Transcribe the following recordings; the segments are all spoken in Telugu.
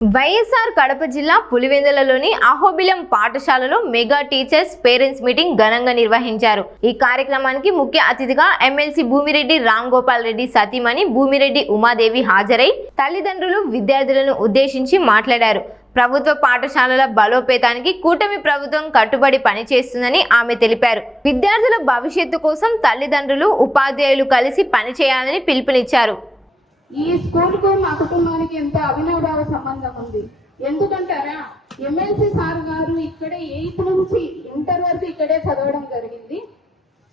వైఎస్ఆర్ కడప జిల్లా పులివెందులలోని అహోబిలం పాఠశాలలో మెగా టీచర్స్ పేరెంట్స్ మీటింగ్ ఘనంగా నిర్వహించారు. ఈ కార్యక్రమానికి ముఖ్య అతిథిగా ఎమ్మెల్సీ భూమిరెడ్డి రామ్ గోపాల్ రెడ్డి సతీమణి భూమిరెడ్డి ఉమాదేవి హాజరై తల్లిదండ్రులు విద్యార్థులను ఉద్దేశించి మాట్లాడారు. ప్రభుత్వ పాఠశాలల బలోపేతానికి కూటమి ప్రభుత్వం కట్టుబడి పనిచేస్తుందని ఆమె తెలిపారు. విద్యార్థుల భవిష్యత్తు కోసం తల్లిదండ్రులు ఉపాధ్యాయులు కలిసి పనిచేయాలని పిలుపునిచ్చారు. ఈ స్కూల్ కు మా కుటుంబానికి ఎంత అవినాభావ సంబంధం ఉంది. ఎందుకంటారా, ఎమ్మెల్సీ సార్ గారు ఇక్కడే 8th నుంచి ఇంటర్ వరకు ఇక్కడే చదవడం జరిగింది.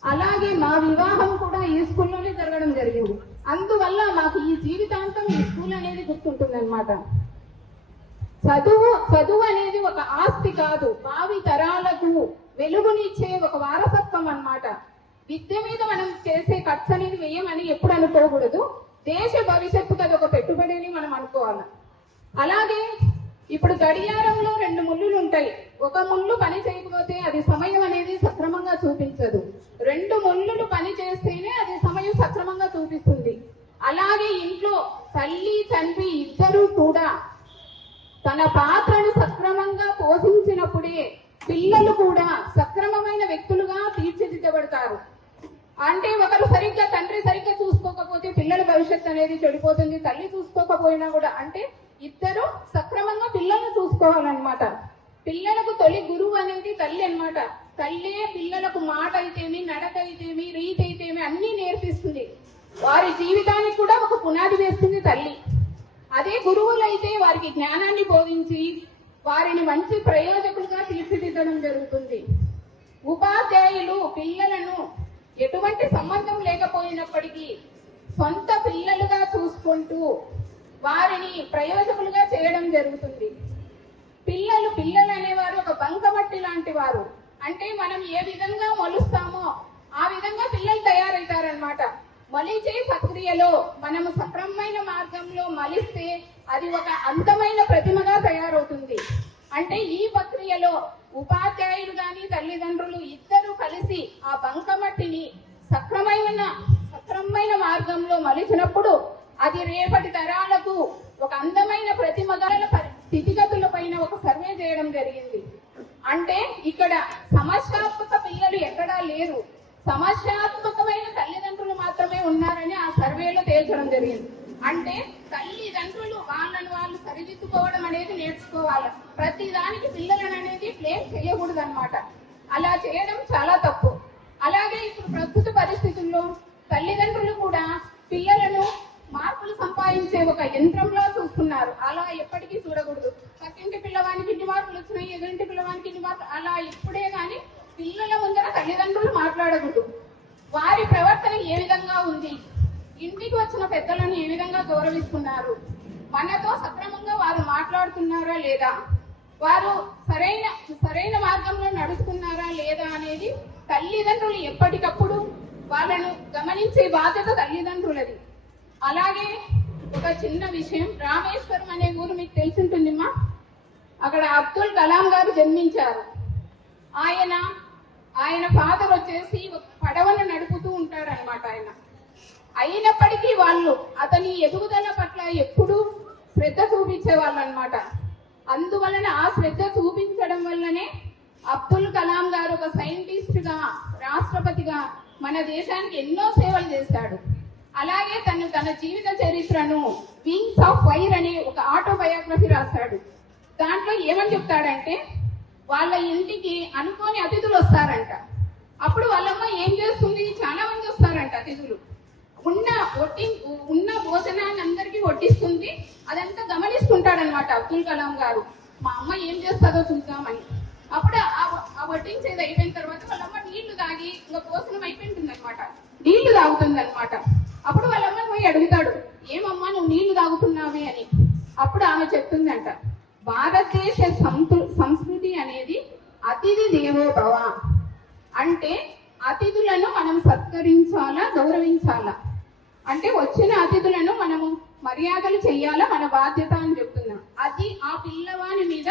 అలాగే మా వివాహం కూడా ఈ స్కూల్లోనే జరగడం జరిగింది. అందువల్ల మాకు ఈ జీవితాంతం ఈ స్కూల్ అనేది గుర్తుంటుంది అనమాట. చదువు అనేది ఒక ఆస్తి కాదు, భావి తరాలకు వెలుగునిచ్చే ఒక వారసత్వం అన్నమాట. విద్య మీద మనం చేసే ఖర్చు అనేది వేయమని ఎప్పుడు అనుకోకూడదు. దేశ భవిష్యత్తుకు అది ఒక పెట్టుబడిని మనం అనుకోవాలి. అలాగే ఇప్పుడు గడియారంలో 2 ముళ్ళులు ఉంటాయి. ఒక ముళ్ళు పని చేయకపోతే అది సమయం అనేది సక్రమంగా చూపించదు. 2 ముళ్ళులు పని చేస్తేనే అది సమయం సక్రమంగా చూపిస్తుంది. అలాగే ఇంట్లో తల్లి తండ్రి ఇద్దరూ కూడా తన పాత్రను సక్రమంగా పోషించినప్పుడే పిల్లలు కూడా సక్రమమైన వ్యక్తులుగా తీర్చిదిద్దబడతారు. అంటే ఒకరు సరిగ్గా తండ్రి సరిగ్గా చూసుకోకపోతే పిల్లల భవిష్యత్తు అనేది చెడిపోతుంది. తల్లి చూసుకోకపోయినా కూడా, అంటే ఇద్దరు సక్రమంగా పిల్లల్ని చూసుకోవాలన్నమాట. పిల్లలకు తొలి గురువు అనేది తల్లి అన్నమాట. తల్లే పిల్లలకు మాట అయితేమి, నడక అయితేమి, రీతి అయితేమి అన్ని నేర్పిస్తుంది. వారి జీవితానికి కూడా ఒక పునాది వేస్తుంది తల్లి. అదే గురువులైతే వారికి జ్ఞానాన్ని బోధించి వారిని మంచి ప్రయోజకులుగా తీర్చిదిద్దడం జరుగుతుంది. ఉపాధ్యాయులు పిల్లలను ఎటువంటి సంబంధం లేకపోయినప్పటికీ సొంత పిల్లలుగా చూసుకుంటూ వారిని ప్రయోజకులుగా చేయడం జరుగుతుంది. పిల్లలు అనేవారు ఒక బంకమట్టి లాంటి వారు. అంటే మనం ఏ విధంగా మొలుస్తామో ఆ విధంగా పిల్లలు తయారవుతారనమాట. మలిచే ప్రక్రియలో మనము సక్రమమైన మార్గంలో మలిస్తే అది ఒక అందమైన ప్రతిమగా తయారవుతుంది. అంటే ఈ ప్రక్రియలో ఉపాధ్యాయులు గాని తల్లిదండ్రులు ఇద్దరు కలిసి ఆ బంకమట్టిని సక్రమమైన మార్గంలో మలిచినప్పుడు అది రేపటి తరాలకు ఒక అందమైన ప్రతిమగా స్థితిగతుల పైన ఒక సర్వే చేయడం జరిగింది. అంటే ఇక్కడ సమస్యాత్మక పిల్లలు ఎక్కడా లేరు, సమస్యాత్మకమైన తల్లిదండ్రులు మాత్రమే ఉన్నారని ఆ సర్వేలో తేల్చడం జరిగింది. అంటే తల్లిదండ్రులు వాళ్ళని వాళ్ళు సరిదిద్దుకోవడం అనేది నేర్చుకోవాలి. ప్రతి దానికి పిల్లలను అనేది బ్లేమ్ చేయకూడదు అనమాట. అలా చేయడం చాలా తప్పు. అలాగే ఇప్పుడు ప్రస్తుత పరిస్థితుల్లో తల్లిదండ్రులు కూడా పిల్లలను మార్కులు సంపాదించే ఒక యంత్రంలో చూస్తున్నారు. అలా ఎప్పటికీ చూడకూడదు. పక్కింటి పిల్లవానికి ఇన్ని మార్కులు వచ్చినాయి, ఎదురింటి పిల్లవానికి ఇన్ని మార్కులు, అలా ఇప్పుడే కానీ పిల్లల ముందర తల్లిదండ్రులు మాట్లాడకూడదు. వారి ప్రవర్తన ఏ విధంగా ఉంది, ఇంటికి వచ్చిన పెద్దలను ఏ విధంగా గౌరవిస్తున్నారు, మనతో సక్రమంగా వారు మాట్లాడుతున్నారా లేదా, వారు సరైన మార్గంలో నడుస్తున్నారా లేదా అనేది తల్లిదండ్రులు ఎప్పటికప్పుడు వాళ్ళను గమనించే బాధ్యత తల్లిదండ్రులది. అలాగే ఒక చిన్న విషయం, రామేశ్వరం అనే ఊరు మీకు తెలిసింటుందిమ్మా. అక్కడ అబ్దుల్ కలాం గారు జన్మించారు. ఆయన ఫాదర్ వచ్చేసి పడవను నడుపుతూ ఉంటారనమాట. ఆయన అయినప్పటికీ వాళ్ళు అతని ఎదుగుదల పట్ల ఎప్పుడూ శ్రద్ధ చూపించే వాళ్ళు అనమాట. అందువలన ఆ శ్రద్ధ చూపించడం వల్లనే అబ్దుల్ కలాం గారు ఒక సైంటిస్ట్ గా, రాష్ట్రపతిగా మన దేశానికి ఎన్నో సేవలు చేశాడు. అలాగే తన జీవిత చరిత్రను వింగ్స్ ఆఫ్ ఫైర్ అనే ఒక ఆటోబయోగ్రఫీ రాశాడు. దాంట్లో ఏమని చెప్తాడంటే, వాళ్ళ ఇంటికి అనుకోని అతిథులు వస్తారంట. అప్పుడు వాళ్ళమ్మ ఏం చేస్తుంది, చాలా మంది వస్తారంట అతిథులు. ఉన్న భోజనాన్ని అందరికీ వడ్డిస్తుంది. అదంతా గమనిస్తుంటాడనమాట అబ్దుల్ కలాం గారు. మా అమ్మ ఏం చేస్తుందో చూద్దామని. అప్పుడు ఆ వడ్డించేది అయిపోయిన తర్వాత వాళ్ళమ్మ నీళ్లు తాగి ఇంకా భోజనం అయిపోయింటుంది అనమాట, నీళ్లు తాగుతుంది అనమాట. అప్పుడు వాళ్ళమ్మ పోయి అడుగుతాడు, ఏమమ్మా నువ్వు నీళ్లు తాగుతున్నావే అని. అప్పుడు ఆమె చెప్తుందంట, భారతదేశ సంస్కృతి అనేది అతిథి దేవో భవ. అంటే అతిథులను మనం సత్కరించాలా, గౌరవించాలా. అంటే వచ్చిన అతిథులను మనము మర్యాదలు చెయ్యాలా, మన బాధ్యత అని చెప్తున్నాం. అది ఆ పిల్లవాని మీద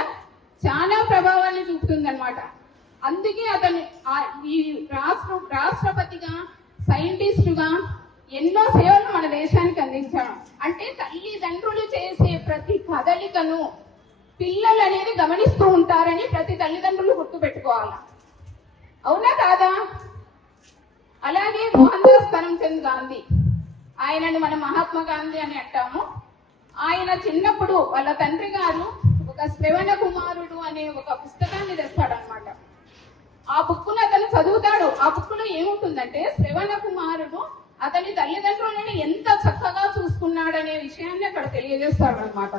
చాలా ప్రభావాన్ని చూపుతుంది అనమాట. అందుకే అతను ఈ రాష్ట్రపతిగా, సైంటిస్టుగా ఎన్నో సేవలు మన దేశానికి అందించాడు. అంటే తల్లిదండ్రులు చేసే ప్రతి కదలికను పిల్లలు అనేది గమనిస్తూ ఉంటారని ప్రతి తల్లిదండ్రులు గుర్తుపెట్టుకోవాలి. అవునా కాదా? అలాగే మోహన్ దాస్ కరమ్చంద్ గాంధీ, ఆయనను మనం మహాత్మా గాంధీ అని అంటాము. ఆయన చిన్నప్పుడు వాళ్ళ తండ్రి గారు ఒక శ్రవణ కుమారుడు అనే ఒక పుస్తకాన్ని తెస్తాడనమాట. ఆ బుక్కును అతను చదువుతాడు. ఆ బుక్కులో ఏముంటుందంటే శ్రవణ కుమారుడు అతని తల్లిదండ్రులను ఎంత చక్కగా చూసుకున్నాడనే విషయాన్ని అక్కడ తెలియజేస్తాడు అనమాట.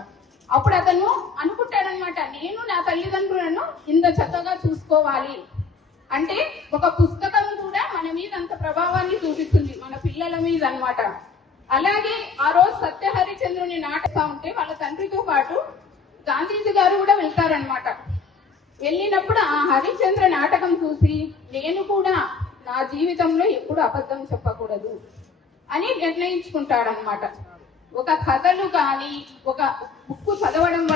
అప్పుడు అతను అనుకుంటాడనమాట, నేను నా తల్లిదండ్రులను ఇంత చక్కగా చూసుకోవాలి అంటే ఒక పుస్తకం కూడా మన మీద అంత ప్రభావాన్ని చూపిస్తుంది, మన పిల్లల మీద అన్నమాట. అలాగే ఆ రోజు సత్య హరిచంద్రుని నాటక ఉంటే వాళ్ళ తండ్రితో పాటు గాంధీజీ గారు కూడా వెళ్తారనమాట. వెళ్ళినప్పుడు ఆ హరిశ్చంద్ర నాటకం చూసి నేను కూడా నా జీవితంలో ఎప్పుడు అబద్ధం చెప్పకూడదు అని నిర్ణయించుకుంటాడనమాట. ఒక కథలు కానీ ఒక బుక్ చదవడం వల్ల